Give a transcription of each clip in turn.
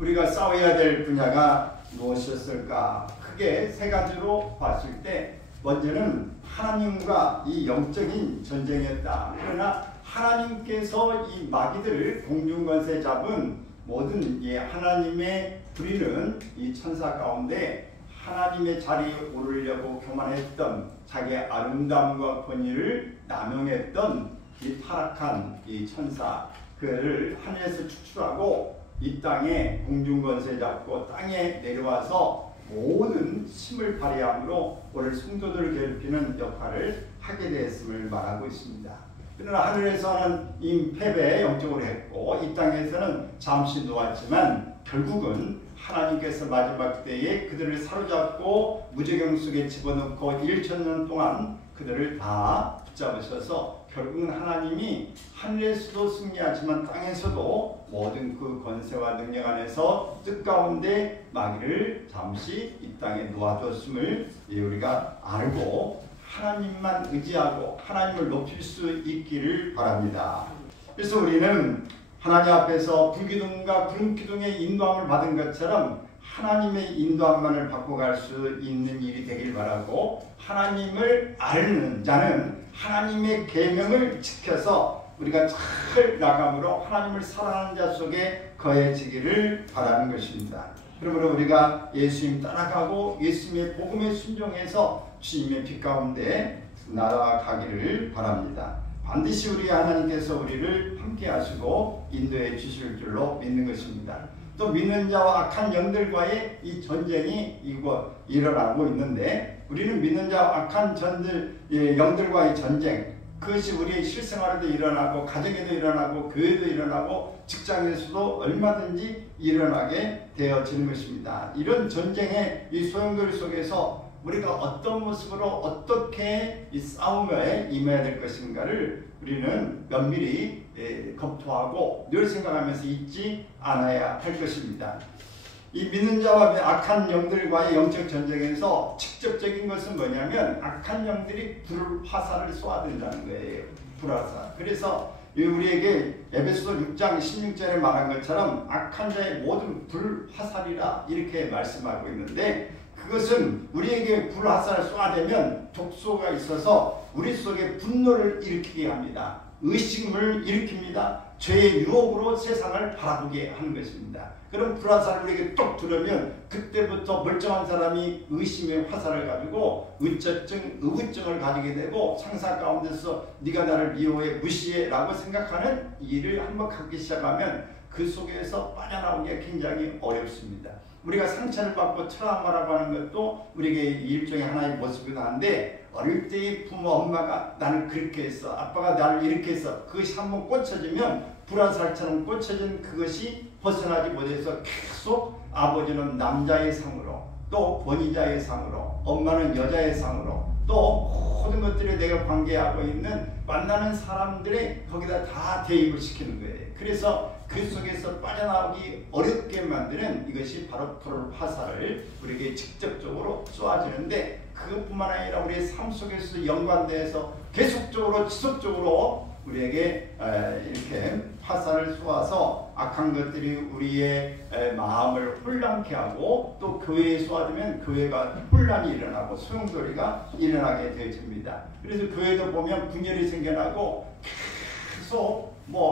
우리가 싸워야 될 분야가 무엇이었을까? 크게 세 가지로 봤을 때 먼저는 하나님과 이 영적인 전쟁이었다. 그러나 하나님께서 이 마귀들을 공중권세 잡은 모든 이 하나님의 부리는 이 천사 가운데 하나님의 자리에 오르려고 교만했던 자기의 아름다움과 권위를 남용했던 이 타락한 이 천사 그를 하늘에서 추출하고 이 땅에 공중권세 잡고 땅에 내려와서 모든 힘을 발휘함으로 오늘 성도들을 괴롭히는 역할을 하게 되었음을 말하고 있습니다. 그러나 하늘에서는 임패배 영적으로 했고 이 땅에서는 잠시 놓았지만 결국은 하나님께서 마지막 때에 그들을 사로잡고 무저경 속에 집어넣고 1000년 동안 그들을 다 붙잡으셔서 결국은 하나님이 하늘에서도 승리하지만 땅에서도 모든 그 권세와 능력 안에서 뜻 가운데 마귀를 잠시 이 땅에 놓아뒀음을 우리가 알고 하나님만 의지하고 하나님을 높일 수 있기를 바랍니다. 그래서 우리는 하나님 앞에서 불기둥과 구름기둥의 인도함을 받은 것처럼 하나님의 인도함만을 받고 갈 수 있는 일이 되길 바라고 하나님을 아는 자는 하나님의 계명을 지켜서 우리가 잘 나감으로 하나님을 사랑하는 자 속에 거해지기를 바라는 것입니다. 그러므로 우리가 예수님 따라가고 예수님의 복음에 순종해서 주님의 빛 가운데 날아가기를 바랍니다. 반드시 우리 하나님께서 우리를 함께 하시고 인도해 주실 줄로 믿는 것입니다. 또 믿는 자와 악한 영들과의 이 전쟁이 일어나고 있는데 우리는 믿는 자와 악한 영들과의 전쟁 그것이 우리의 실생활에도 일어나고 가정에도 일어나고 교회도 일어나고 직장에서도 얼마든지 일어나게 되어지는 것입니다. 이런 전쟁의 이 소용돌이 속에서 우리가 어떤 모습으로 어떻게 이 싸움에 임해야 될 것인가를 우리는 면밀히 검토하고 늘 생각하면서 잊지 않아야 할 것입니다. 이 믿는 자와 악한 영들과의 영적 전쟁에서 직접적인 것은 뭐냐면 악한 영들이 불화살을 쏘아댄다는 거예요. 불화살. 그래서 우리에게 에베소서 6장 16절에 말한 것처럼 악한 자의 모든 불화살이라 이렇게 말씀하고 있는데 그것은 우리에게 불화살을 쏘아대면 독소가 있어서 우리 속에 분노를 일으키게 합니다. 의심을 일으킵니다. 죄의 유혹으로 세상을 바라보게 하는 것입니다. 그럼 불화살을 우리에게 똑 들으면 그때부터 멀쩡한 사람이 의심의 화살을 가지고 의구증을 가지게 되고 상상 가운데서 네가 나를 미워해 무시해 라고 생각하는 일을 한번 갖기 시작하면 그 속에서 빠져나오기가 굉장히 어렵습니다. 우리가 상처를 받고 트라우마라고 하는 것도 우리에게 일종의 하나의 모습이기도 한데 어릴 때의 부모 엄마가 나를 그렇게 했어 아빠가 나를 이렇게 했어 그것이 한번 꽂혀지면 불화살처럼 꽂혀진 그것이 벗어나지 못해서 계속 아버지는 남자의 상으로 또 권위자의 상으로 엄마는 여자의 상으로 또 모든 것들에 내가 관계하고 있는 만나는 사람들의 거기다 다 대입을 시키는 거예요. 그래서 그 속에서 빠져나오기 어렵게 만드는 이것이 바로 불화살을 우리에게 직접적으로 쏘아지는데 그것뿐만 아니라 우리의 삶 속에서 연관돼서 계속적으로 지속적으로 우리에게 이렇게 화살을 쏘아서 악한 것들이 우리의 마음을 혼란케 하고 또 교회에 쏘아지면 교회가 혼란이 일어나고 소용돌이가 일어나게 되어집니다. 그래서 교회도 보면 분열이 생겨나고 계속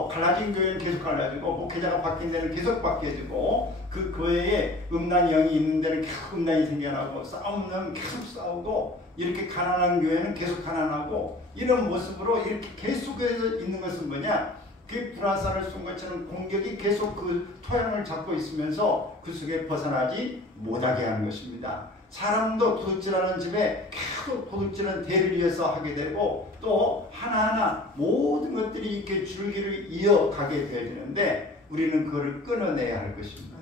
갈라진 교회는 계속 갈라지고 목회자가 바뀐 데는 계속 바뀌어지고 그 교회에 음란의 영이 있는 데는 계속 음란이 생겨나고 싸우면 계속 싸우고 이렇게 가난한 교회는 계속 가난하고 이런 모습으로 이렇게 계속해서 있는 것은 뭐냐? 그 불화살을 쏜 것처럼 공격이 계속 그 토양을 잡고 있으면서 그 속에 벗어나지 못하게 하는 것입니다. 사람도 도둑질하는 집에 계속 도둑질은 대를 이어서 하게 되고 또 하나하나 모든 것들이 이렇게 줄기를 이어가게 되는데 우리는 그거를 끊어내야 할 것입니다.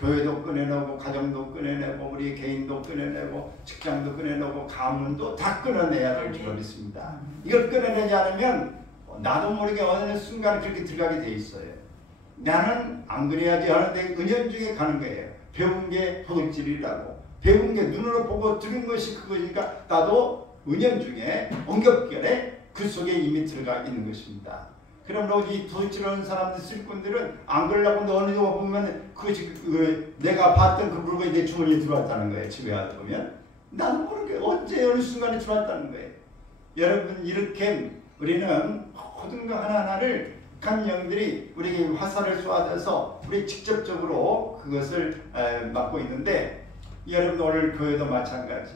교회도 끊어내고 가정도 끊어내고 우리 개인도 끊어내고 직장도 끊어내고 가문도 다 끊어내야 될 줄 믿습니다. 이걸 끊어내지 않으면 나도 모르게 어느 순간에 그렇게 들어가게 돼 있어요. 나는 안 그래야지 하는데 은연중에 가는 거예요. 배운 게 도둑질이라고 배운 게 눈으로 보고 들은 것이 그거니까 나도 은연중에 엉겹결에 그 속에 이미 들어가 있는 것입니다. 그러므로 이 도둑질하는 사람들 쓸꾼들은 안 그러려고 어느 거 보면 내가 봤던 그 물건이 내 주머니에 들어왔다는 거예요. 집에 와서 보면 나는 모르게 언제 어느 순간에 들어왔다는 거예요. 여러분 이렇게 우리는 모든 거 하나하나를 간 영들이 우리에게 화살을 쏘아줘서 우리 직접적으로 그것을 맡고 있는데 여러분 오늘 교회도 마찬가지.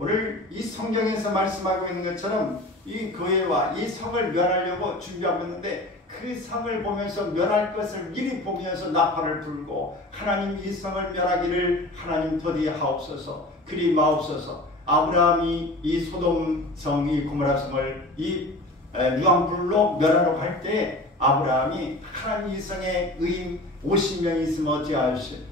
오늘 이 성경에서 말씀하고 있는 것처럼 이 교회와 이 성을 멸하려고 준비하고 있는데 그 성을 보면서 멸할 것을 미리 보면서 나팔을 불고 하나님 이 성을 멸하기를 하나님 더디하옵소서 그리 마옵소서. 아브라함이 이 소돔 성, 이 고모라 성을 이 유황불로 멸하러 갈 때 아브라함이 하나님 이 성에 의인 50명이 있으면 어찌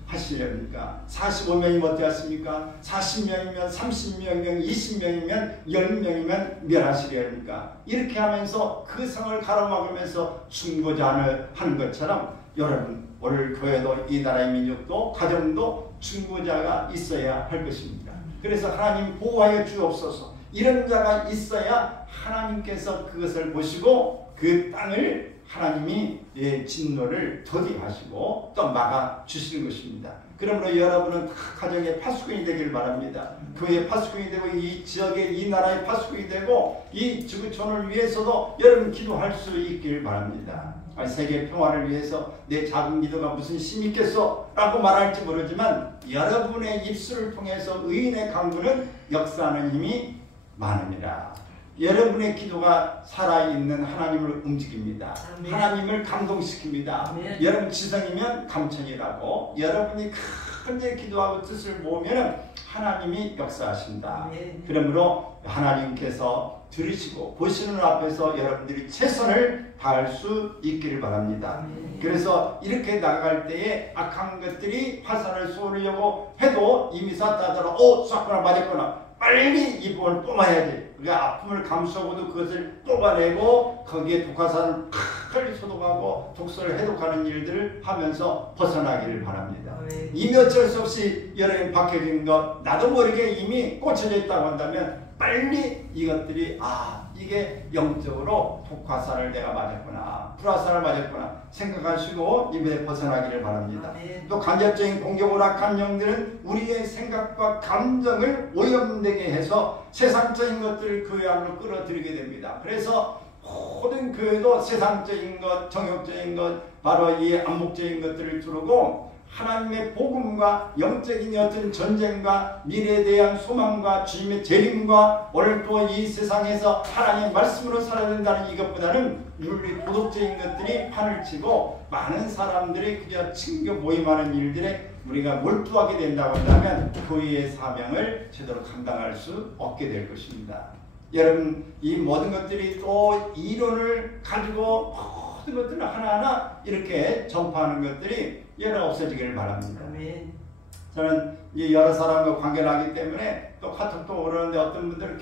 하시렵니까? 45명이면 어찌 하십니까? 40명이면 30명이면 20명이면 10명이면 멸하시렵니까? 이렇게 하면서 그 성을 가로막으면서 중보자 하는 것처럼 여러분 오늘 교회도 이 나라의 민족도 가정도 중보자가 있어야 할 것입니다. 그래서 하나님 보호하여 주옵소서. 이런 자가 있어야 하나님께서 그것을 보시고 그 땅을 하나님이 진노를 더디하시고 또 막아 주시는 것입니다. 그러므로 여러분은 가정의 파수꾼이 되길 바랍니다. 교회의 파수꾼이 되고 이 지역의 이 나라의 파수꾼이 되고 이 지구촌을 위해서도 여러분 기도할 수 있길 바랍니다. 세계 평화를 위해서 내 작은 기도가 무슨 힘이 있겠어? 라고 말할지 모르지만 여러분의 입술을 통해서 의인의 강구는 역사하는 힘이 많으니라. 여러분의 기도가 살아있는 하나님을 움직입니다. 아멘. 하나님을 감동시킵니다. 아멘. 여러분 지성이면 감천이라고 여러분이 큰일 기도하고 뜻을 모으면 하나님이 역사하신다. 아멘. 그러므로 하나님께서 들으시고 보시는 앞에서 여러분들이 최선을 다할 수 있기를 바랍니다. 아멘. 그래서 이렇게 나갈 때에 악한 것들이 화살을 쏘려고 해도 이미 쐈다더라 쐈거나 맞았거나 빨리 이 부분을 뽑아야지. 우리가 아픔을 감수하고도 그것을 뽑아내고 거기에 독화산을 빨리 소독하고 독소를 해독하는 일들을 하면서 벗어나기를 바랍니다. 네. 이미 어쩔 수 없이 여러분 박혀진 것 나도 모르게 이미 꽂혀져 있다고 한다면 빨리 이것들이 이게 영적으로 독화살을 내가 맞았구나 불화살을 맞았구나 생각하시고 이번에 벗어나기를 바랍니다. 아멘. 또 간접적인 공격을 악한 영들은 우리의 생각과 감정을 오염되게 해서 세상적인 것들을 교회 안으로 끌어들이게 됩니다. 그래서 모든 교회도 세상적인 것, 정욕적인 것, 바로 이 암묵적인 것들을 두르고 하나님의 복음과 영적인 어떤 전쟁과 미래에 대한 소망과 주님의 재림과 오늘 또 이 세상에서 하나님의 말씀으로 살아야 된다는 이것보다는 윤리 도덕적인 것들이 판을 치고 많은 사람들이 그저 친교 모임하는 일들에 우리가 몰두하게 된다고 한다면 교회의 사명을 제대로 감당할 수 없게 될 것입니다. 여러분 이 모든 것들이 또 이론을 가지고 모든 것들을 하나하나 이렇게 전파하는 것들이 여러 없어지기를 바랍니다. 아멘. 저는 여러 사람과 관계를 하기 때문에 또 카톡도 오르는데 어떤 분들은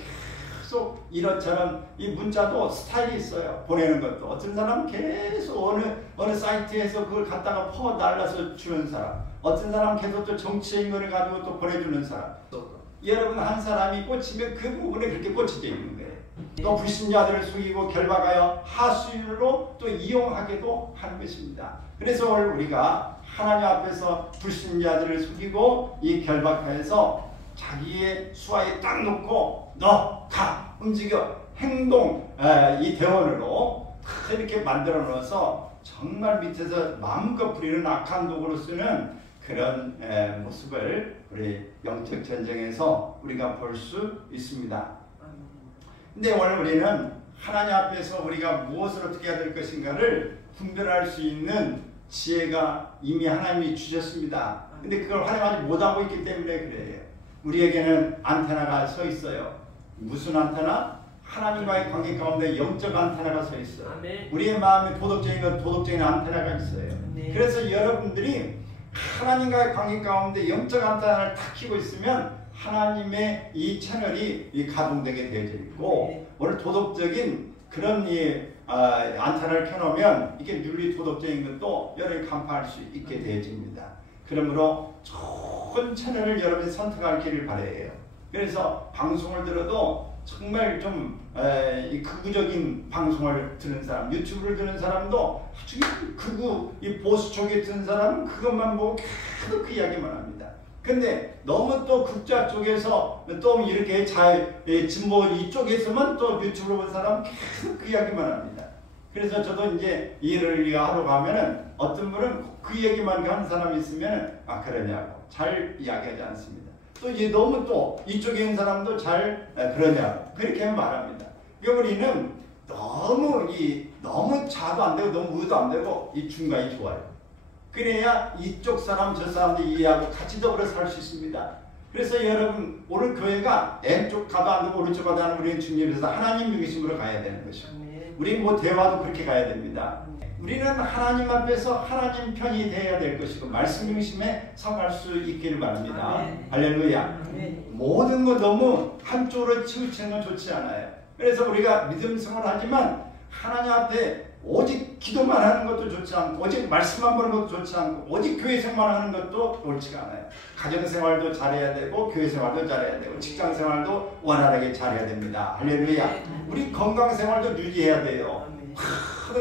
계속 이런저런 이 문자도 스타일이 있어요. 보내는 것도 어떤 사람은 계속 어느 사이트에서 그걸 갖다가 퍼 날라서 주는 사람, 어떤 사람은 계속 또 정치적인 거를 가지고 또 보내주는 사람. 여러분 한 사람이 꽂히면 그 부분에 그렇게 꽂혀져 있는 거예요. 또 불신자들을 속이고 결박하여 하수인으로 또 이용하게도 하는 것입니다. 그래서 오늘 우리가 하나님 앞에서 불신자들을 속이고 이 결박해서 자기의 수하에 딱 놓고 너 가 움직여 행동 이 대원으로 이렇게 만들어 놓아서 정말 밑에서 마음껏 부리는 악한 도구로 쓰는 그런 모습을 우리 영적 전쟁에서 우리가 볼 수 있습니다. 근데 오늘 우리는 하나님 앞에서 우리가 무엇을 어떻게 해야 될 것인가를 분별할 수 있는 지혜가 이미 하나님이 주셨습니다. 근데 그걸 활용하지 못하고 있기 때문에 그래요. 우리에게는 안테나가 서 있어요. 무슨 안테나? 하나님과의 관계 가운데 영적 안테나가 서 있어요. 아멘. 우리의 마음에 도덕적인 안테나가 있어요. 아멘. 그래서 여러분들이 하나님과의 관계 가운데 영적 안테나를 탁 키고 있으면 하나님의 이 채널이 가동되게 되어져 있고 오늘 도덕적인 그런 안테나를 켜놓으면 이게 윤리 도덕적인 것도 여러분이 간파할 수 있게 되어집니다. 그러므로 좋은 채널을 여러분이 선택할 길을 바라요. 그래서 방송을 들어도 정말 좀 이 극우적인 방송을 듣는 사람, 유튜브를 듣는 사람도 아주 극우 이 보수 쪽에 듣는 사람은 그것만 보고 계속 그 이야기만 합니다. 근데 너무 또 극좌 쪽에서 또 이렇게 진보 이쪽에서만 또 유튜브를 본 사람은 계속 그 이야기만 합니다. 그래서 저도 이제 일을 하러 가면은 어떤 분은 그 얘기만 하는 사람이 있으면 그러냐고 잘 이야기하지 않습니다. 또 이제 너무 또 이쪽에 있는 사람도 잘 그러냐고 그렇게 말합니다. 그러니까 우리는 너무 좌도 안 되고 너무 우도 안 되고 이 중간이 좋아요. 그래야 이쪽 사람 저 사람도 이해하고 같이 더불어 살 수 있습니다. 그래서 여러분 오늘 교회가 왼쪽 가도 안 되고 오른쪽 가도 안 되고 우리는 주님에서 하나님 중심으로 가야 되는 것이고 우리 뭐 대화도 그렇게 가야 됩니다. 우리는 하나님 앞에서 하나님 편이 되어야 될 것이고 말씀 중심에 서갈 수 있기를 바랍니다. 할렐루야. 모든 거 너무 한쪽으로 치우치는 건 좋지 않아요. 그래서 우리가 믿음 생활을 하지만 하나님 앞에 오직 기도만 하는 것도 좋지 않고 오직 말씀만 보는 것도 좋지 않고 오직 교회 생활만 하는 것도 옳지가 않아요. 가정생활도 잘해야 되고 교회생활도 잘해야 되고 직장생활도 원활하게 잘해야 됩니다. 할렐루야. 우리 건강생활도 유지해야 돼요.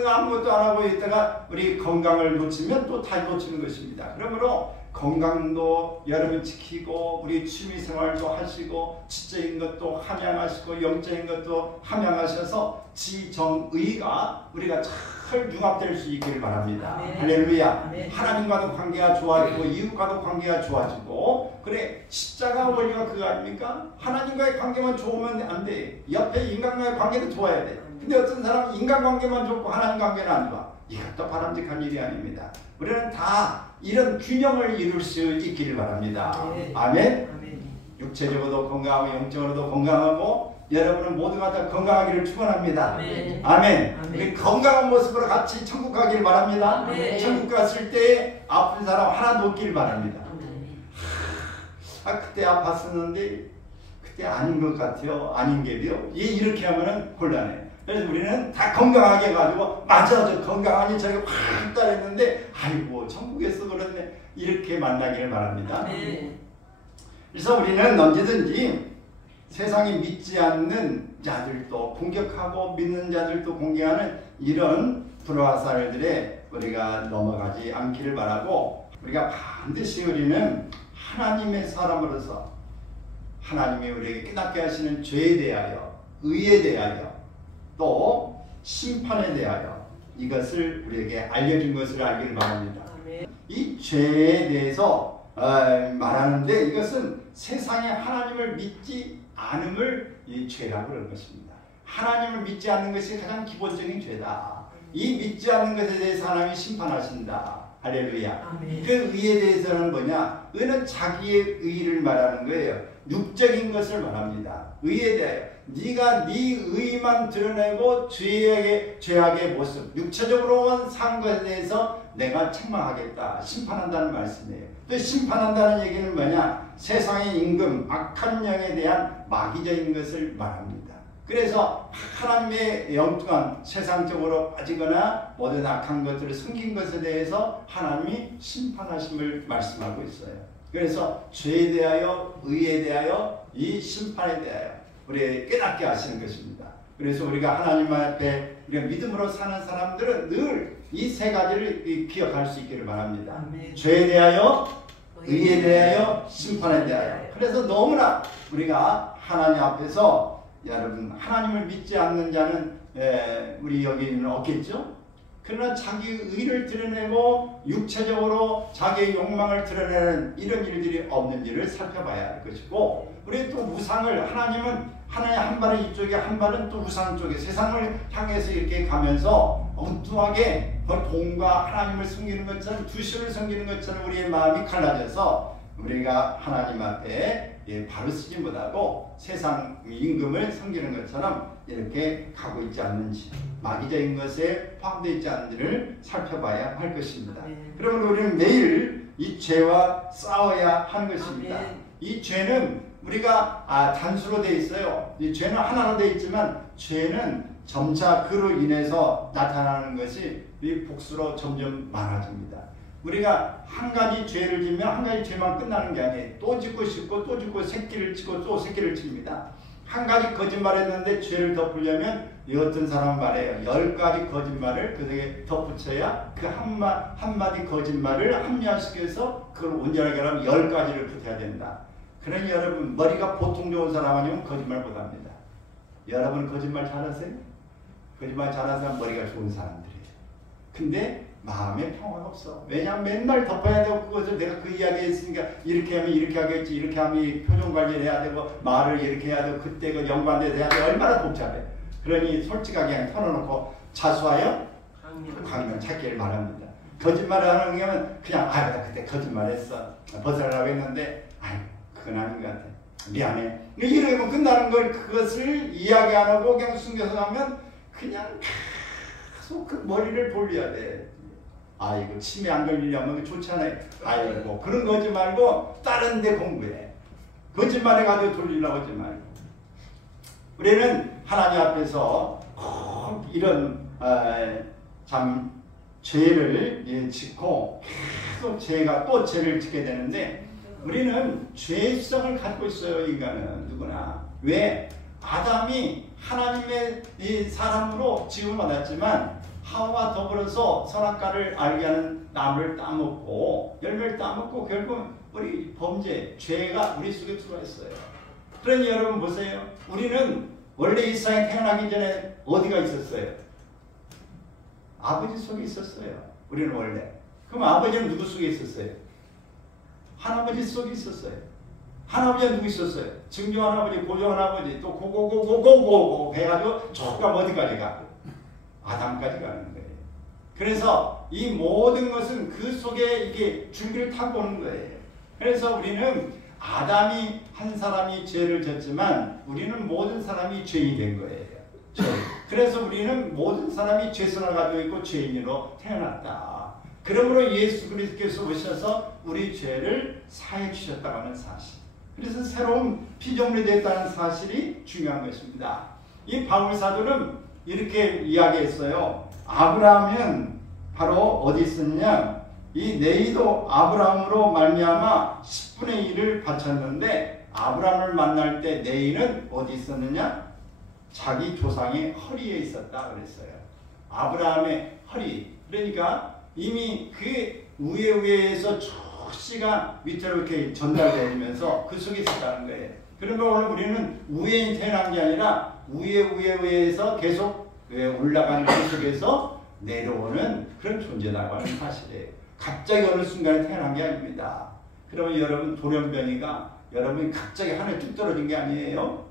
아무것도 안 하고 있다가 우리 건강을 놓치면 또 다 놓치는 것입니다. 그러므로 건강도 여러분 지키고 우리 취미생활도 하시고 지적인 것도 함양하시고 영적인 것도 함양하셔서 지정의가 우리가 잘 융합될 수 있기를 바랍니다. 할렐루야. 하나님과도 관계가 좋아지고 이웃과도 관계가 좋아지고 그래 십자가 원리가 그거 아닙니까? 하나님과의 관계만 좋으면 안 돼. 옆에 인간과의 관계도 좋아야 돼. 근데 어떤 사람은 인간관계만 좋고 하나님 관계는 안 좋아. 이것도 바람직한 일이 아닙니다. 우리는 다 이런 균형을 이룰 수 있기를 바랍니다. 아멘. 육체적으로도 건강하고 영적으로도 건강하고 여러분은 모두가 다 건강하기를 축원합니다. 아멘. 우리 건강한 모습으로 같이 천국 가기를 바랍니다. 천국 갔을 때 아픈 사람 하나도 없기를 바랍니다. 그때 아팠었는데 그때 아닌 것 같아요. 아닌 게요. 이렇게 하면은 곤란해. 그래서 우리는 다 건강하게 해가지고 맞아 저 건강하니 저기 확 따랐는데 아이고 천국에서 그렇네 이렇게 만나기를 바랍니다. 그래서 우리는 언제든지 세상이 믿지 않는 자들도 공격하고 믿는 자들도 공격하는 이런 불화살들에 우리가 넘어가지 않기를 바라고 우리가 반드시 우리는 하나님의 사람으로서 하나님이 우리에게 깨닫게 하시는 죄에 대하여 의에 대하여 또 심판에 대하여 이것을 우리에게 알려준 것을 알기를 바랍니다. 이 죄에 대해서 말하는데 이것은 세상에 하나님을 믿지 않음을 이 죄라고 그러는 것입니다. 하나님을 믿지 않는 것이 가장 기본적인 죄다. 이 믿지 않는 것에 대해서 하나님이 심판하신다. 할렐루야. 그 의에 대해서는 뭐냐? 의는 자기의 의를 말하는 거예요. 육적인 것을 말합니다. 의에 대하여 네가 네 의만 드러내고 죄악의 모습, 육체적으로만 산 것에 대해서 내가 책망하겠다. 심판한다는 말씀이에요. 또 심판한다는 얘기는 뭐냐? 세상의 임금, 악한 영에 대한 마귀적인 것을 말합니다. 그래서 하나님의 영통한 세상적으로 빠지거나 모든 악한 것들을 숨긴 것에 대해서 하나님이 심판하심을 말씀하고 있어요. 그래서 죄에 대하여, 의에 대하여, 이 심판에 대하여 우리에게 깨닫게 하시는 것입니다. 그래서 우리가 하나님 앞에 우리가 믿음으로 사는 사람들은 늘 이 세 가지를 기억할 수 있기를 바랍니다. 죄에 대하여, 의에 대하여, 심판에 대하여. 그래서 너무나 우리가 하나님 앞에서 여러분 하나님을 믿지 않는 자는 우리 여기는 없겠죠? 그러나 자기 의를 드러내고 육체적으로 자기의 욕망을 드러내는 이런 일들이 없는지를 살펴봐야 할 것이고 우리 또 우상을 하나님은 하나의 한 발은 이쪽에 한 발은 또 우상 쪽에 세상을 향해서 이렇게 가면서 엉뚱하게 돈과 하나님을 섬기는 것처럼 주신을 섬기는 것처럼 우리의 마음이 갈라져서 우리가 하나님 앞에 바로 쓰지 못하고 세상 임금을 섬기는 것처럼 이렇게 가고 있지 않는지 마귀적인 것에 포함되어 있지 않는지를 살펴봐야 할 것입니다. 그러면 우리는 매일 이 죄와 싸워야 하는 것입니다. 이 죄는 우리가 단수로 되어 있어요. 이 죄는 하나로 되어 있지만 죄는 점차 그로 인해서 나타나는 것이 이 복수로 점점 많아집니다. 우리가 한 가지 죄를 지면 한 가지 죄만 끝나는 게 아니에요. 또 짓고 싶고 또 짓고 새끼를 치고 또 새끼를 칩니다. 한 가지 거짓말했는데 죄를 덮으려면 이 어떤 사람 말해요. 10가지 거짓말을 그 속에 덧붙여야 그 한마디 거짓말을 합리화시켜서 그걸 온전하게 하려면 10가지를 붙여야 된다. 그러니 여러분 머리가 보통 좋은 사람 아니면 거짓말 못합니다. 여러분 거짓말 잘하세요? 거짓말 잘하는 사람 머리가 좋은 사람들이에요. 근데 마음에 평화가 없어. 왜냐하면 맨날 덮어야 되고 그것을 내가 그 이야기 했으니까 이렇게 하면 이렇게 하겠지, 이렇게 하면 표정 관리를 해야 되고 말을 이렇게 해야 되고 그때 그 연관돼서 해야 되고 얼마나 복잡해. 그러니 솔직하게 그냥 털어놓고 자수하여 강명 찾기를 바랍니다. 거짓말을 하는 경우는 그냥 나 그때 거짓말했어. 벗어나라고 했는데 그건 아닌 것 같아. 미안해. 이렇게 하면 끝나는 걸 그것을 이야기 안 하고 그냥 숨겨서 가면 그냥 계속 그 머리를 돌려야 돼. 아이고 치매 안 걸리려면 좋잖아요. 아이고 그런 거지 말고 다른 데 공부해. 거짓말해가지고 돌리려고 하지 말고. 우리는 하나님 앞에서 꼭 이런 참 죄를 짓고 계속 죄가 또 죄를 짓게 되는데 우리는 죄성을 갖고 있어요. 인간은 누구나. 왜? 아담이 하나님의 이 사람으로 지음을 받았지만 하와와 더불어서 선악과를 알게 하는 나무를 따먹고 열매를 따먹고 결국 우리 범죄, 죄가 우리 속에 들어있어요. 그러니 여러분 보세요. 우리는 원래 이 세상에 태어나기 전에 어디가 있었어요? 아버지 속에 있었어요. 우리는 원래. 그럼 아버지는 누구 속에 있었어요? 할아버지 속에 있었어요. 할아버지가 누구 있었어요? 증조 할아버지, 고조 할아버지, 또 고고고고고고고 해가지고 조금 어디까지 가? 아담까지 가는 거예요. 그래서 이 모든 것은 그 속에 이게 줄기를 타고 오는 거예요. 그래서 우리는 아담이 한 사람이 죄를 졌지만 우리는 모든 사람이 죄인이 된 거예요. 그래서 우리는 모든 사람이 죄성을 가지고 있고 죄인으로 태어났다. 그러므로 예수 그리스도께서 오셔서 우리 죄를 사해 주셨다고 하는 사실. 그래서 새로운 피조물이 됐다는 사실이 중요한 것입니다. 이 바울 사도는 이렇게 이야기했어요. 아브라함은 바로 어디 있었느냐? 이 네이도 아브라함으로 말미암아 10분의 1을 바쳤는데 아브라함을 만날 때 네이는 어디 있었느냐? 자기 조상의 허리에 있었다 그랬어요. 아브라함의 허리. 그러니까 이미 그 우에에서 씨가 밑으로 이렇게 전달되면서 그 속에 있었다는 거예요. 그러면 오늘 우리는 우에인 태어난 게 아니라 우에에서 계속 올라가는 그 속에서 내려오는 그런 존재라고 하는 사실이에요. 갑자기 어느 순간에 태어난 게 아닙니다. 그러면 여러분 돌연변이가 여러분이 갑자기 하늘에 뚝 떨어진 게 아니에요.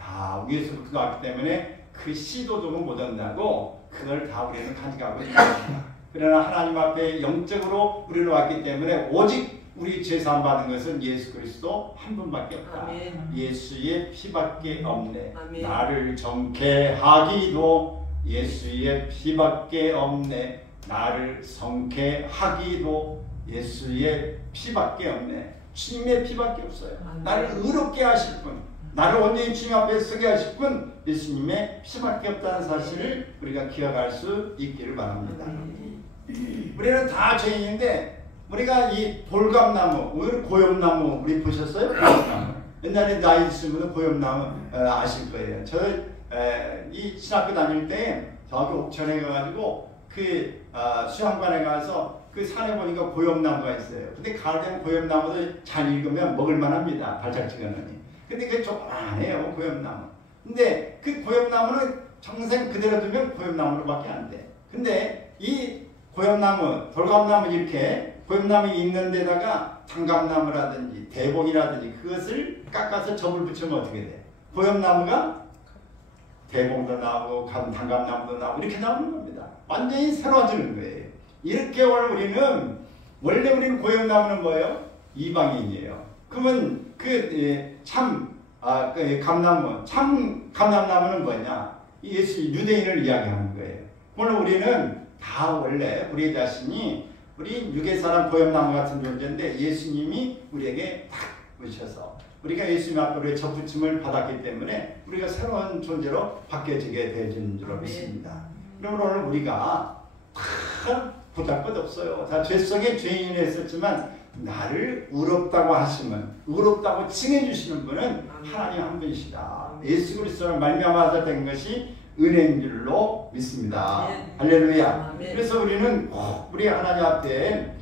다 위에서부터 왔기 때문에 그 씨도 조금 못 한다고 그걸 다 우리는 가져가고 있습니다. 그러나 하나님 앞에 영적으로 우리는 왔기 때문에 오직 우리 죄사함 받은 것은 예수 그리스도 한 분밖에 없다. 아멘. 예수의 피밖에 없네. 아멘. 나를 정케 하기도 예수의 피밖에 없네. 나를 성케 하기도 예수의 피밖에 없네. 주님의 피밖에 없어요. 아멘. 나를 의롭게 하실 분, 나를 온전히 주님 앞에 서게 하실 분 예수님의 피밖에 없다는 사실을 우리가 기억할 수 있기를 바랍니다. 우리는 다 죄인인데 우리가 이 돌감나무, 고엽나무 우리 보셨어요? 고엽나무. 옛날에 나이 드신 분은 고엽나무 아실 거예요. 저 이 신학교 다닐 때 저기 옥천에 가가지고 그 수양관에 가서 그 산에 보니까 고엽나무가 있어요. 근데 가을 되면 고엽나무도 잘 익으면 먹을만합니다. 발작지근하니. 근데 그게 조그만해요, 고엽나무. 근데 그 고엽나무는 평생 그대로 두면 고엽나무로밖에 안 돼. 근데 이 고엽나무, 돌감나무 이렇게 고엽나무 있는 데다가 단감나무라든지 대봉이라든지 그것을 깎아서 접을 붙이면 어떻게 돼? 고엽나무가 대봉도 나오고 단감나무도 나오고 이렇게 나오는 겁니다. 완전히 새로워지는 거예요. 이렇게 우리는 원래 우리는 고엽나무는 뭐예요? 이방인이에요. 그러면 그 감나무, 참 감람나무는 뭐냐? 예수 유대인을 이야기하는 거예요. 오늘 우리는 다 원래 우리 자신이 우리 유괴 사람 고엽나무 같은 존재인데 예수님이 우리에게 딱 오셔서 우리가 예수님 앞으로의 접붙임을 받았기 때문에 우리가 새로운 존재로 바뀌어지게 되어진 줄 믿습니다. 그러므로 오늘 우리가 다 보잘것 없어요. 다 죄성의 죄인이 했었지만 나를 의롭다고 하시면, 의롭다고 칭해 주시는 분은 하나님 한 분이시다. 예수 그리스도를 말미암아서 된 것이 은혜인 줄로 믿습니다. 할렐루야. 그래서 우리는 꼭 우리 하나님 앞에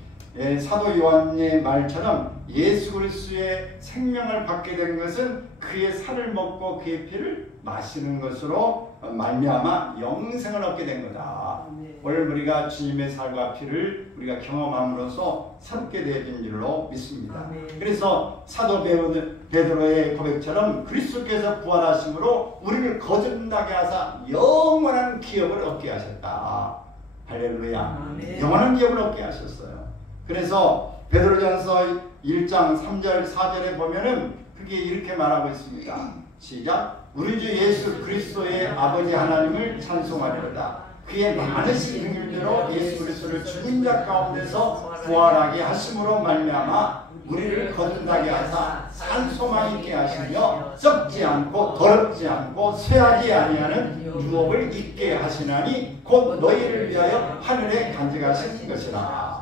사도 요한의 말처럼 예수 그리스도의 생명을 받게 된 것은 그의 살을 먹고 그의 피를 마시는 것으로 말미암아 영생을 얻게 된 거다. 오늘 우리가 주님의 살과 피를 우리가 경험함으로써 새롭게 되어진 줄로 믿습니다. 그래서 사도 베드로의 고백처럼 그리스도께서 부활하심으로 우리를 거듭나게 하사 영원한 기업을 얻게 하셨다. 할렐루야. 영원한 기업을 얻게 하셨어요. 그래서 베드로전서 1장 3절 4절에 보면은 그게 이렇게 말하고 있습니다. 시작. 우리 주 예수 그리스도의 아버지 하나님을 찬송하려다. 그의 많으신 긍휼대로 예수 그리스도를 죽은 자 가운데서 부활하게 하심으로 말미암아 우리를 거듭나게 하사 산 소망 있게 하시며 썩지 않고 더럽지 않고 쇠하지 아니하는 유업을 있게 하시나니 곧 너희를 위하여 하늘에 간직하신 것이라.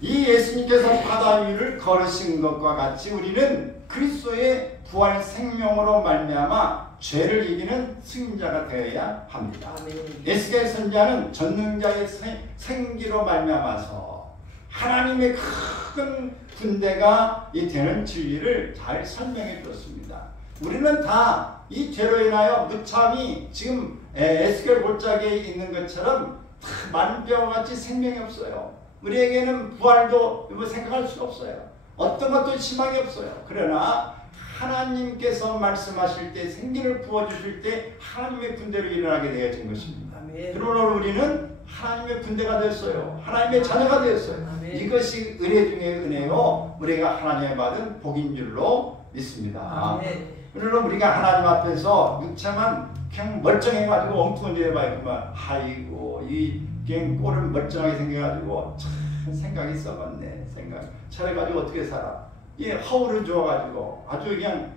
이 예수님께서 바다 위를 걸으신 것과 같이 우리는 그리스도의 부활 생명으로 말미암아 죄를 이기는 승자가 되어야 합니다. 에스겔 선지자는 전능자의 생기로 말미암아서 하나님의 큰 군대가 되는 진리를 잘 설명해 주었습니다. 우리는 다 이 죄로 인하여 무참히 지금 에스겔 골짜기에 있는 것처럼 만병과 같이 생명이 없어요. 우리에게는 부활도 생각할 수 없어요. 어떤 것도 희망이 없어요. 그러나 하나님께서 말씀하실 때 생기를 부어주실 때 하나님의 군대로 일어나게 되어진 것입니다. 그러나 우리는 하나님의 군대가 됐어요. 하나님의 자녀가 되었어요. 이것이 은혜 중에 은혜요 우리가 하나님의 받은 복인 줄로 믿습니다. 그러나 우리가 하나님 앞에서 유창한 그냥 멀쩡해가지고 엉뚱한 일 해봐요. 그만 아이고 이 그냥 꼴을 멀쩡하게 생겨가지고 참 생각이 썩었네. 생각 차려가지고 어떻게 살아. 예, 허울은 좋아가지고 아주 그냥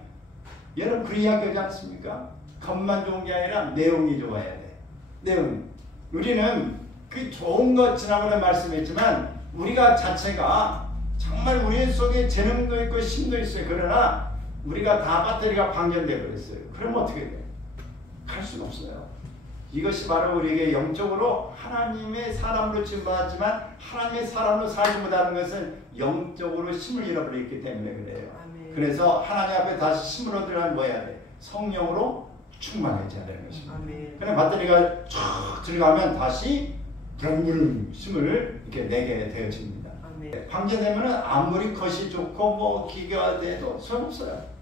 여러분 그 이야기하지 않습니까? 겉만 좋은 게 아니라 내용이 좋아야 돼. 내용. 우리는 그 좋은 것 지난번에 말씀했지만 우리가 자체가 정말 우리 속에 재능도 있고 힘도 있어요. 그러나 우리가 다 배터리가 방전돼 버렸어요. 그럼 어떻게 돼? 갈 수가 없어요. 이것이 바로 우리에게 영적으로 하나님의 사람으로 지음받았지만 하나님의 사람으로 살지 못하는 것은 영적으로 힘을 잃어버렸기 때문에 그래요. 그래서 하나님 앞에 다시 힘을 얻으려면 뭐 해야 돼? 성령으로 충만해져야 되는 것입니다. 그냥 배터리가 쭉 들어가면 다시 불물 힘을 이렇게 내게 되어집니다. 방전되면 아무리 겉이 좋고 뭐 기계가 돼도 소용없어요.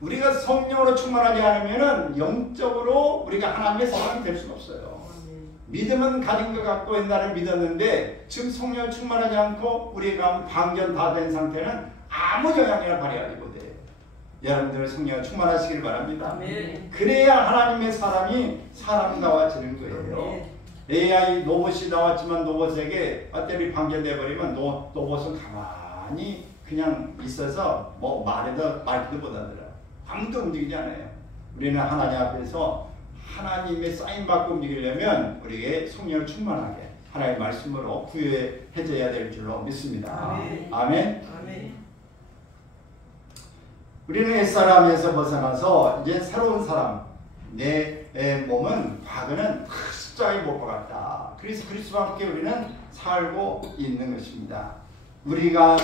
우리가 성령으로 충만하지 않으면 영적으로 우리가 하나님의 사람이 될 수가 없어요. 믿음은 가진 것 같고 옛날에 믿었는데 지금 성령을 충만하지 않고 우리가 방전 다 된 상태는 아무 영향력을 발휘하지 못해요. 여러분들 성령을 충만하시길 바랍니다. 그래야 하나님의 사람이 사람다워지는 거예요. AI 로봇이 나왔지만 로봇에게 배터리 방전돼 버리면 로봇은 가만히 그냥 있어서 뭐 말도 못 하더라. 아무도 움직이지 않아요. 우리는 하나님 앞에서 하나님의 사인 받고 움직이려면 우리에게 성령을 충만하게 하나님의 말씀으로 구해져야 될 줄로 믿습니다. 아멘. 우리는 옛사람에서 벗어나서 이제 새로운 사람, 내 몸은 과거는 십자가에 못 박았다. 그래서 그리스도와 함께 우리는 살고 있는 것입니다. 우리가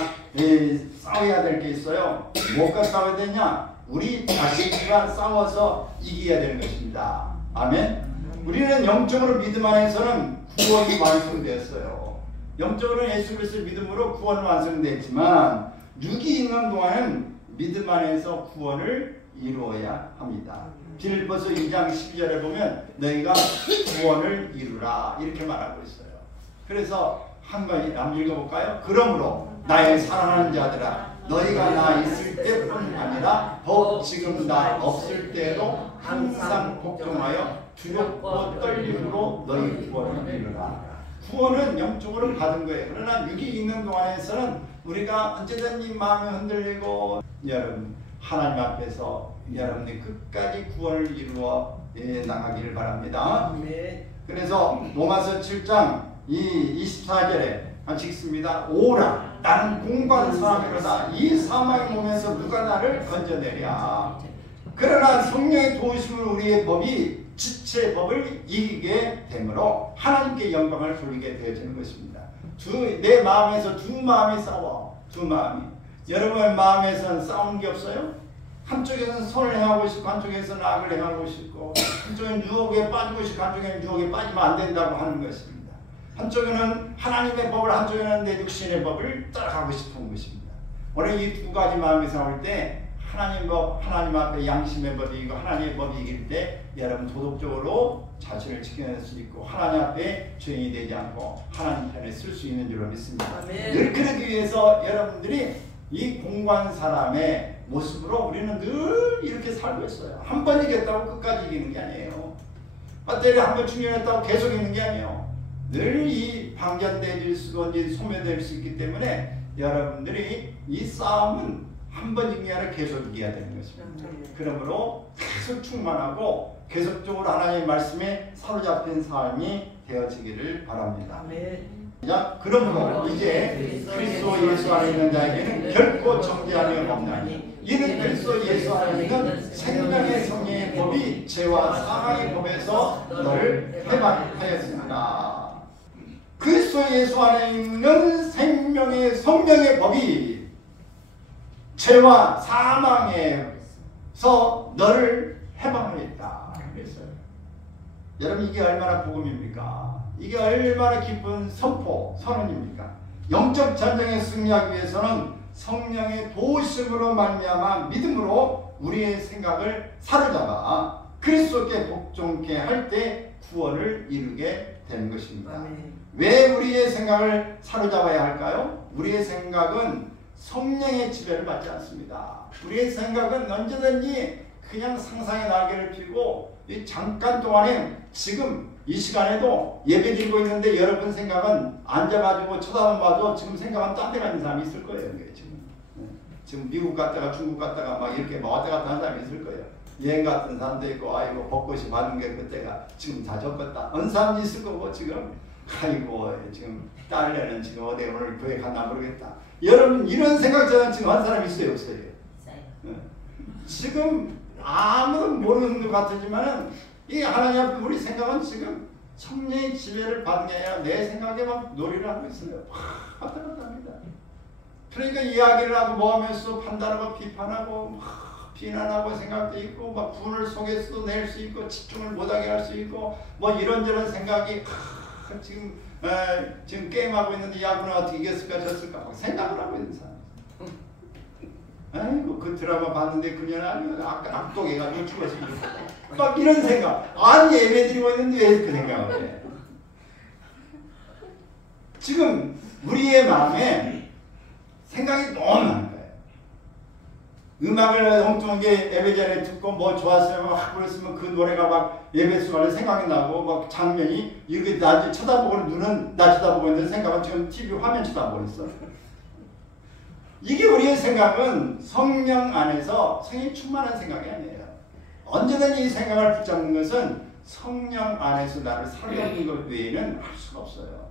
싸워야 될 게 있어요. 뭐가 싸워야 되냐? 우리 자신과 싸워서 이겨야 되는 것입니다. 아멘. 우리는 영적으로 믿음 안에서는 구원이 완성되었어요. 영적으로는 예수 그리스도 믿음으로 구원은 완성됐지만 육이 있는 동안은 믿음 안에서 구원을 이루어야 합니다. 빌립보서 2장 12절에 보면 너희가 구원을 이루라 이렇게 말하고 있어요. 그래서 한번 읽어볼까요? 그러므로 나의 사랑하는 자들아 너희가 나 있을 때뿐 아니라 더 지금 나 없을 때에도 항상 걱정하여 두렵고 떨림으로 너희 구원을 이루라. 구원은 영적으로 받은 거예요. 그러나 육이 있는 동안에서는 우리가 언제든지 마음이 흔들리고 여러분 하나님 앞에서 여러분이 끝까지 구원을 이루어 나가기를 바랍니다. 그래서 로마서 7장 24절에 읽습니다. 오라 나는 공부하는 사람이로다. 이 사망의 몸에서 누가 나를 건져내랴. 그러나 성령의 도우심을 우리의 법이 지체의 법을 이기게 되므로 하나님께 영광을 돌리게 되어지는 것입니다. 내 마음에서 두 마음이 싸워. 두 마음이. 여러분의 마음에서는 싸우는 게 없어요? 한쪽에서는 선을 행하고 싶고 한쪽에서는 악을 행하고 싶고 한쪽에는 유혹에 빠지고 싶고 한쪽에는 유혹에 빠지면 안 된다고 하는 것입니다. 한쪽에는 하나님의 법을 한쪽에는 내 육신의 법을 따라가고 싶은 것입니다. 오늘 이 두 가지 마음이 싸울 때 하나님 법, 하나님 앞에 양심의 법이 이기고 하나님의 법이 이길 때 여러분 도덕적으로 자신을 지켜낼 수 있고 하나님 앞에 죄인이 되지 않고 하나님 편에 쓸 수 있는 줄로 믿습니다. 아멘. 늘 그러기 위해서 여러분들이 이 공부한 사람의 모습으로 우리는 늘 이렇게 살고 있어요. 한 번 이겼다고 끝까지 이기는 게 아니에요. 배터리 한 번 충전했다고 계속 이기는 게 아니에요. 늘 이 방전될 수가 소멸될 수 있기 때문에 여러분들이 이 싸움은 한 번 이기는 게 아니라 계속 이겨야 되는 것입니다. 그러므로 계속 충만하고 계속적으로 하나님의 말씀에 사로잡힌 삶이 되어지기를 바랍니다. 자, 그러므로 이제 그리스도 예수 안에 있는 자에게는 결코 정죄함이 없나니 이는 그리스도 예수 안에 있는 생명의 성령의 법이 죄와 사망의 법에서 너를 해방하였습니다. 그리스도 예수 안에 있는 생명의 성령의 법이 죄와 사망에서 너를 해방하였다. 그랬어요. 여러분 이게 얼마나 복음입니까? 이게 얼마나 기쁜 선언입니까? 영적 전쟁에 승리하기 위해서는 성령의 도우심으로 말미암아 믿음으로 우리의 생각을 사로잡아 그리스도께 복종케 할 때 구원을 이루게 되는 것입니다. 왜 우리의 생각을 사로잡아야 할까요? 우리의 생각은 성령의 지배를 받지 않습니다. 우리의 생각은 언제든지 그냥 상상의 날개를 펴고 이 잠깐 동안에 지금 이 시간에도 예배 드리고 있는데 여러분 생각은 앉아가지고 쳐다만 봐도 지금 생각은 딴 데 가는 사람이 있을 거예요. 지금 미국 갔다가 중국 갔다가 막 이렇게 왔다 갔다 하는 사람이 있을 거예요. 여행 갔던 사람도 있고 아이고 벚꽃이 받은 게 그때가 지금 다 적었다. 어느 사람도 있을 거고 지금 아이고 지금 딸내는 지금 어디 오늘 교회 갔나 모르겠다. 여러분 이런 생각 저는 지금 한 사람이 있어요 없어요? 지금 아무도 모르는 것 같지만은 이 하나님 앞에 우리 생각은 지금 성령의 지배를 받는 게 아니라 내 생각에 막 놀이를 하고 있어요. 왔다 갔다 합니다. 그러니까 이야기를 하고 뭐 하면서 판단하고 비판하고 막 비난하고 생각도 있고 막 분을 속에서도 낼 수 있고 집중을 못하게 할 수 있고 뭐 이런저런 생각이 지금 게임하고 있는데 야구는 어떻게 이겼을까 졌을까 막 생각을 하고 있는 사람. 아이고 그 드라마 봤는데 그녀는 아니고 악독해가지고 죽었으면 좋겠다. 막 이런 생각. 아니 예배 드리고 있는데 왜 그 생각을 해? 지금 우리의 마음에 생각이 너무 많은 거예요. 음악을 엉뚱하게 예배 전에 듣고 뭐 좋았으면 막 불렀으면 그 노래가 막 예배 수간에 생각이 나고 막 장면이 이렇게 나 쳐다보고 눈은 나 쳐다보고 있는데 생각은 지금 TV 화면 쳐다보고 있어. 이게 우리의 생각은 성령 안에서 성령이 충만한 생각이 아니에요. 언제든지 이 생각을 붙잡는 것은 성령 안에서 나를 사로잡는 것 외에는 할 수가 없어요.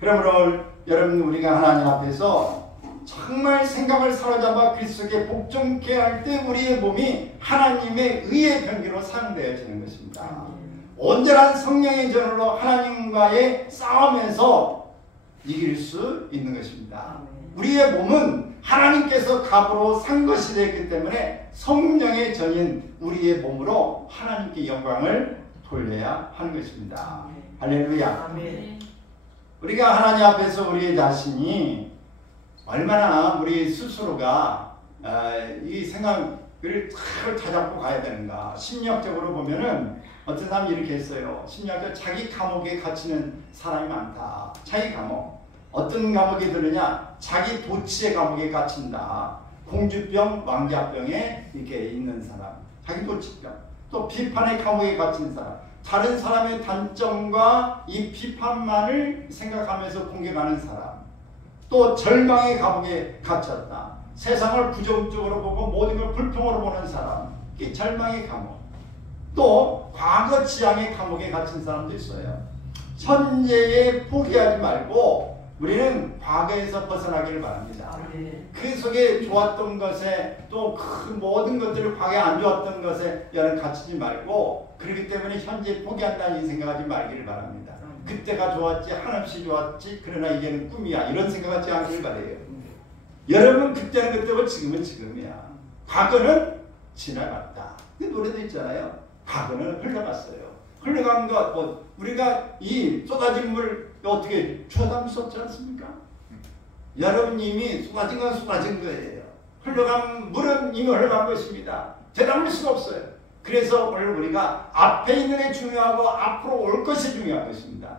그러므로 여러분 우리가 하나님 앞에서 정말 생각을 사로잡아 그리스도께 복종케 할 때 우리의 몸이 하나님의 의의 병기로 사용되어지는 것입니다. 온전한 성령의 전으로 하나님과의 싸움에서 이길 수 있는 것입니다. 우리의 몸은 하나님께서 값으로 산 것이 되기 때문에 성령의 전인 우리의 몸으로 하나님께 영광을 돌려야 하는 것입니다. 할렐루야. 우리가 하나님 앞에서 우리 자신이 얼마나 우리 스스로가 이 생각을 잘 다잡고 가야 되는가. 심리학적으로 보면은 어떤 사람이 이렇게 했어요. 심리학적으로 자기 감옥에 갇히는 사람이 많다. 자기 감옥. 어떤 감옥에 들으냐? 자기 도치의 감옥에 갇힌다. 공주병, 왕자병에 이렇게 있는 사람. 자기 도치병. 또 비판의 감옥에 갇힌 사람. 다른 사람의 단점과 이 비판만을 생각하면서 공격하는 사람. 또 절망의 감옥에 갇혔다. 세상을 부정적으로 보고 모든 걸 불평으로 보는 사람. 이게 절망의 감옥. 또 과거 지향의 감옥에 갇힌 사람도 있어요. 현재에 포기하지 말고 우리는 과거에서 벗어나기를 바랍니다. 그 속에 좋았던 것에 또 그 모든 것들을 과거에 안 좋았던 것에 여러분 갇히지 말고 그렇기 때문에 현재 포기한다는 생각하지 말기를 바랍니다. 그때가 좋았지 한없이 좋았지 그러나 이제는 꿈이야 이런 생각하지 않기를 바라요. 여러분 그때는 그때고 지금은 지금이야. 과거는 지나갔다. 그 노래도 있잖아요. 과거는 흘러갔어요. 흘러간 것 뭐 우리가 이 쏟아진 물 어떻게 주워 담을 수 없지 않습니까? 여러분 이미 쏟아진 건 쏟아진 거예요. 흘러간 물은 이미 흘러간 것입니다. 되담을 수가 없어요. 그래서 오늘 우리가 앞에 있는 게 중요하고 앞으로 올 것이 중요한 것입니다.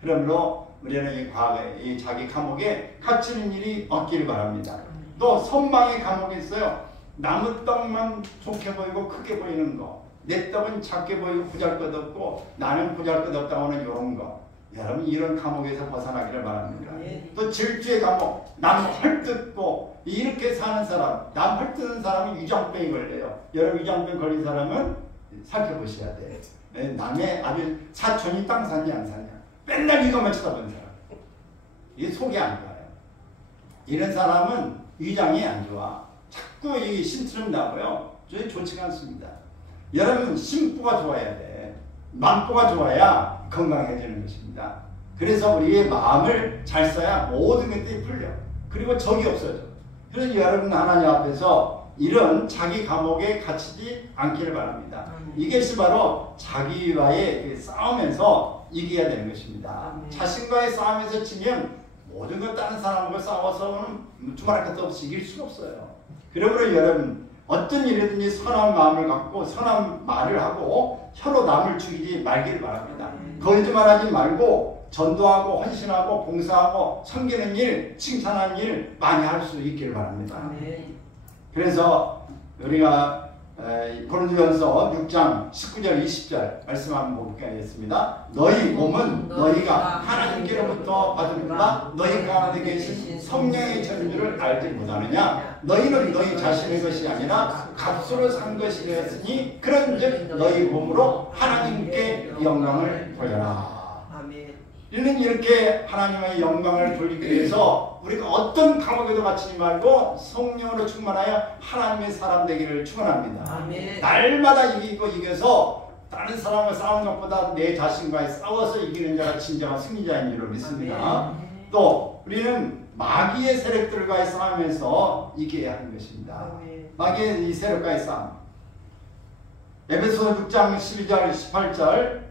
그러므로 우리는 이 과거에 이 자기 감옥에 갇히는 일이 없기를 바랍니다. 또 선망의 감옥이 있어요. 남의 떡만 좋게 보이고 크게 보이는 거. 내 떡은 작게 보이고 보잘것없고 나는 보잘것없다고 하는 이런 거. 여러분 이런 감옥에서 벗어나기를 바랍니다. 또 질주의 감옥. 남 헐뜯고 이렇게 사는 사람. 남 헐뜯는 사람은 위장병이 걸려요. 여러분 위장병 걸린 사람은 살펴보셔야 돼요. 남의 아주 사촌이 땅 사냐 안 사냐. 맨날 이것만 쳐다보는 사람. 이게 속이 안 좋아요. 이런 사람은 위장이 안 좋아. 자꾸 이 신처럼 나고요. 좋지가 않습니다. 여러분 심부가 좋아야 돼. 만부가 좋아야 건강해지는 것입니다. 그래서 우리의 마음을 잘 써야 모든 것들이 풀려. 그리고 적이 없어져. 그래서 여러분 하나님 앞에서 이런 자기 감옥에 갇히지 않기를 바랍니다. 이것이 바로 자기와의 싸움에서 이겨야 되는 것입니다. 자신과의 싸움에서 지면 모든 것 다른 사람과 싸워서는 두말할 것도 없이 이길 수가 없어요. 그러므로 여러분 어떤 일이든지 선한 마음을 갖고 선한 말을 하고 혀로 남을 죽이지 말기를 바랍니다. 거짓말하지 말고 전도하고 헌신하고 봉사하고 섬기는 일, 칭찬하는 일 많이 할 수 있기를 바랍니다. 그래서 우리가 고린도전서 6장 19절 20절 말씀 한번 보겠습니다. 너희 몸은 너희가 하나님께로부터 받은 바 너희 가운데 계신 성령의 전주를 알지 못하느냐. 너희는 너희 자신의 것이 아니라 값으로 산 것이 되었으니 그런즉 너희 몸으로 하나님께 영광을 돌려라. 이는 이렇게 하나님의 영광을 돌리기 위해서 우리가 어떤 감옥에도 갇히지 말고 성령으로 충만하여 하나님의 사람 되기를 축원합니다. 아멘. 날마다 이겨서 다른 사람과 싸우는 것보다 내 자신과 싸워서 이기는 자가 진정한 승리자인 줄을 믿습니다. 아멘. 또 우리는 마귀의 세력들과의 싸움에서 이겨야 하는 것입니다. 아멘. 마귀의 이 세력과의 싸움. 에베소서 6장 12절 18절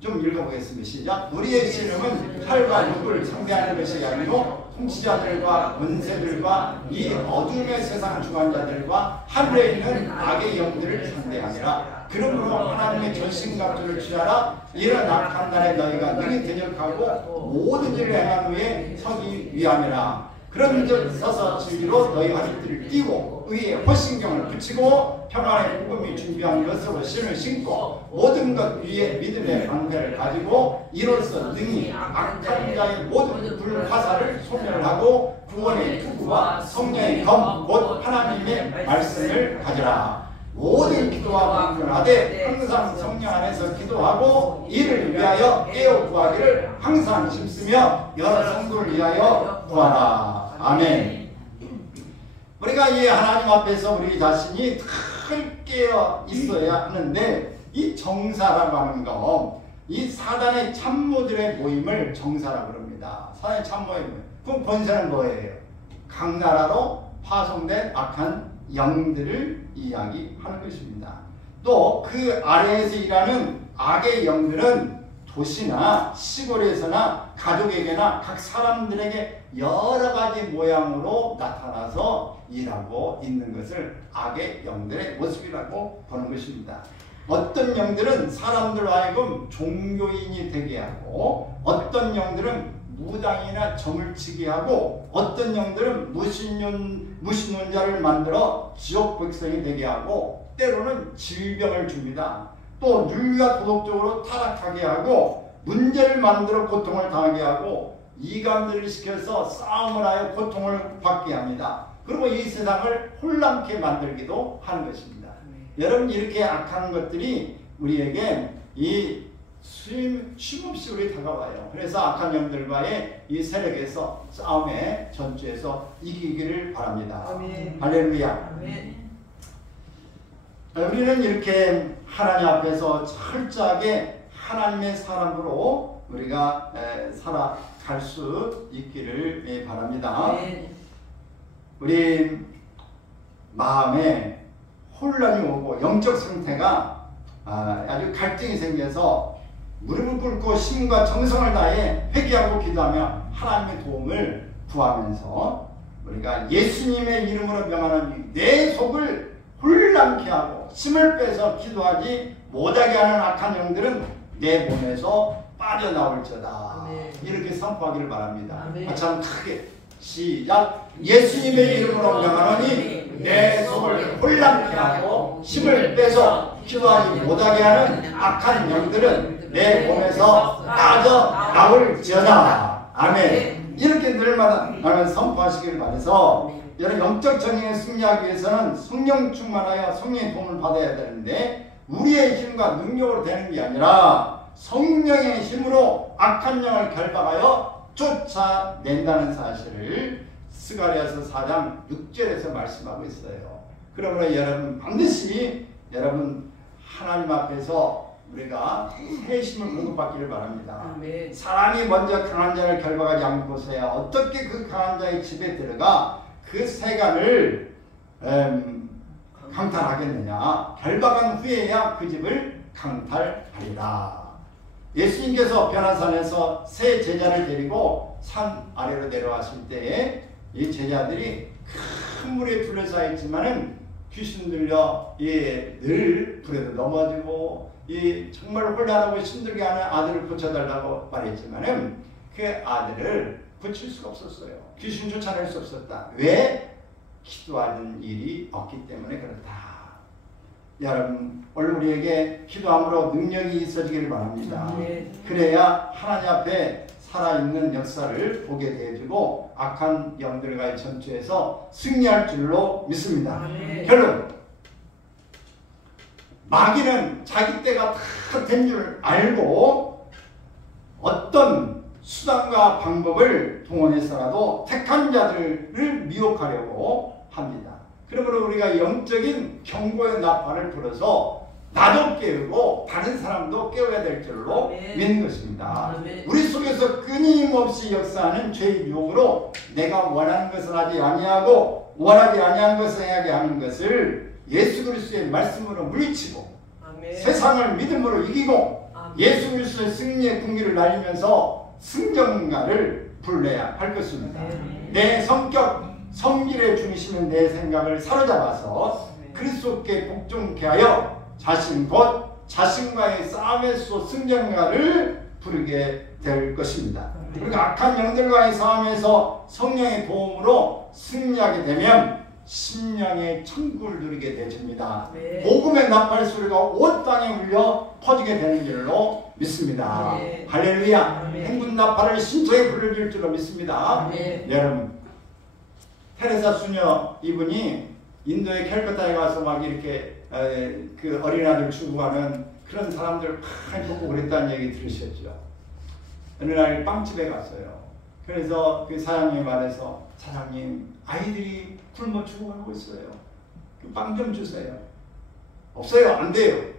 좀 읽어보겠습니다. 시작. 우리의 씨름은 혈과 육을 상대하는 것이 아니고 통치자들과 권세들과 이 어둠의 세상 주관자들과 하늘에 있는 악의 영들을 상대하니라. 그러므로 하나님의 전신갑주를 취하라. 이런 악한 날에 너희가 능히 대적하고 모든 일을 행한 후에 서기 위함이라. 그런즉 서서 진리로 너희 허리띠를 띠고 의에 호신경을 붙이고 평안의 복음이 준비한 것으로 신을 신고 모든 것 위에 믿음의 방패를 가지고 이로써 능히 악한 자의 모든 불화살을 소멸하고 구원의 투구와 성령의 검 곧 하나님의 말씀을 가지라. 모든 기도와 간구하되 항상 성령 안에서 기도하고 이를 위하여 깨어 구하기를 항상 힘쓰며 여러 성도를 위하여 구하라. 아멘. 우리가 이 하나님 앞에서 우리 자신이 잘 깨어 있어야 하는데 이 정사라고 하는 거, 이 사단의 참모들의 모임을 정사라고 합니다. 사단의 참모의 모임. 그럼 권세는 뭐예요? 각 나라로 파송된 악한 영들을 이야기하는 것입니다. 또 그 아래에서 일하는 악의 영들은 도시나 시골에서나 가족에게나 각 사람들에게 여러 가지 모양으로 나타나서 일하고 있는 것을 악의 영들의 모습이라고 보는 것입니다. 어떤 영들은 사람들로 하여금 종교인이 되게 하고 어떤 영들은 무당이나 점을 치게 하고 어떤 영들은 무신론자를 만들어 지옥 백성이 되게 하고 때로는 질병을 줍니다. 또 윤리가 도덕적으로 타락하게 하고 문제를 만들어 고통을 당하게 하고 이감들을 시켜서 싸움을 하여 고통을 받게 합니다. 그리고 이 세상을 혼란케 만들기도 하는 것입니다. 여러분 이렇게 악한 것들이 우리에게 이 쉼없이 우리 다가와요. 그래서 악한 영들과의 이 세력에서 싸움에 전투에서 이기기를 바랍니다. 아멘. 할렐루야. 아멘. 우리는 이렇게 하나님 앞에서 철저하게 하나님의 사람으로 우리가 살아갈 수 있기를 바랍니다. 아멘. 우리 마음에 혼란이 오고 영적 상태가 아주 갈등이 생겨서 무릎을 꿇고 심과 정성을 다해 회개하고 기도하며 하나님의 도움을 구하면서 우리가 예수님의 이름으로 명하는 내 속을 혼란케 하고 힘을 빼서 기도하지 못하게 하는 악한 영들은 내 몸에서 빠져나올지어다. 아멘. 이렇게 선포하기를 바랍니다. 아멘. 참 크게 시작. 예수님의 이름으로 명하노니 내 속을 혼란케 하고 힘을 빼서 기도하지 못하게 하는 악한 영들은 내 몸에서 빠져나올지어다. 아멘. 이렇게 늘마다 선포하시길 바라서 여러분 영적 전쟁에 승리하기 위해서는 성령 충만하여 성령의 도움을 받아야 되는데 우리의 힘과 능력으로 되는 게 아니라 성령의 힘으로 악한 영을 결박하여 쫓아낸다는 사실을 스가랴서 4장 6절에서 말씀하고 있어요. 그러므로 여러분 반드시 여러분 하나님 앞에서 우리가 새 힘을 공급받기를 바랍니다. 아멘. 사람이 먼저 강한 자를 결박하지 않고서야 어떻게 그 강한 자의 집에 들어가 그 세간을 강탈하겠느냐. 결박한 후에야 그 집을 강탈하리라. 예수님께서 변화산에서 세 제자를 데리고 산 아래로 내려왔을 때에 이 제자들이 큰 물에 둘러싸여 있지만은 귀신 들려 늘 불에도 넘어지고 정말 혼란하고 힘들게 하는 아들을 고쳐달라고 말했지만은 그 아들을 고칠 수가 없었어요. 귀신 쫓아낼 수 없었다. 왜? 기도하는 일이 없기 때문에 그렇다. 여러분 오늘 우리에게 기도함으로 능력이 있어지기를 바랍니다. 그래야 하나님 앞에 살아있는 역사를 보게 되어주고 악한 영들과의 전투에서 승리할 줄로 믿습니다. 결론 마귀는 자기 때가 다 된 줄 알고 어떤 수단과 방법을 동원해서라도 택한 자들을 미혹하려고 합니다. 그러므로 우리가 영적인 경고의 나팔을 불어서 나도 깨우고 다른 사람도 깨워야 될 줄로 믿는 것입니다. 우리 속에서 끊임없이 역사하는 죄의 유혹으로 내가 원하는 것을 하지 아니하고 원하지 아니한 것을 행하게 하는 것을 예수 그리스도의 말씀으로 물리치고 세상을 믿음으로 이기고 예수 그리스도의 승리의 군기를 날리면서 승전가를 불러야 할 것입니다. 내 성격, 성질의 중심인 내 생각을 사로잡아서 그리스도께 복종케 하여 자신 곧 자신과의 싸움에서 승전가를 부르게 될 것입니다. 그리고 악한 영들과의 싸움에서 성령의 도움으로 승리하게 되면 심령의 천국을 누리게 되십니다. 복음의 나팔 소리가 온 땅에 울려 퍼지게 되는 줄로 믿습니다. 할렐루야. 행군 나팔을 신토에 불러줄 줄로 믿습니다. 여러분 테레사 수녀 이분이 인도의 캘커타에 가서 막 이렇게 그 어린아이들 추구하는 그런 사람들 많이 보고 그랬다는 얘기 들으셨죠. 어느 날 빵집에 갔어요. 그래서 그 사장님이 말해서 사장님 아이들이 굶어 죽어가고 있어요. 빵 좀 주세요. 없어요. 안 돼요.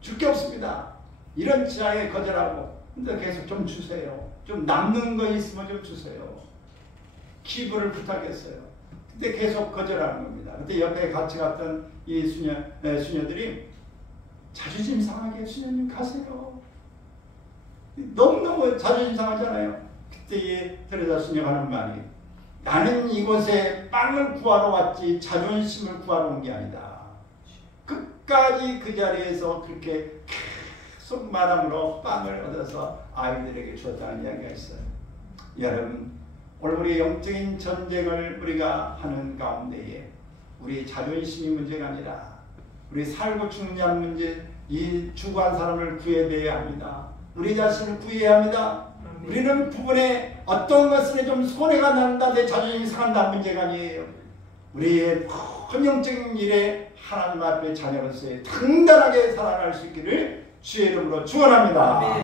줄 게 없습니다. 이런 지하에 거절하고 근데 계속 좀 주세요. 좀 남는 거 있으면 좀 주세요. 기부를 부탁했어요. 근데 계속 거절하는 겁니다. 그때 옆에 같이 갔던 이 수녀들이 자존심 상하게 수녀님 가세요. 너무너무 자존심 상하잖아요. 그때 이 테레사 수녀가 하는 말이 나는 이곳에 빵을 구하러 왔지 자존심을 구하러 온 게 아니다. 끝까지 그 자리에서 그렇게 계속 말함으로 빵을 얻어서 아이들에게 줬다는 이야기가 있어요. 여러분 오늘 우리 영적인 전쟁을 우리가 하는 가운데에 우리 자존심이 문제가 아니라 우리 살고 죽느냐는 문제, 이 죽어간 사람을 구해내야 합니다. 우리 자신을 구해야 합니다. 우리는 부분에 어떤 것은 좀 손해가 난다, 내 자존심이 상한다는 문제가 아니에요. 우리의 헌영적인 일에 하나님 앞에 자녀로서의 당당하게 살아갈 수 있기를 주의 이름으로 축원합니다.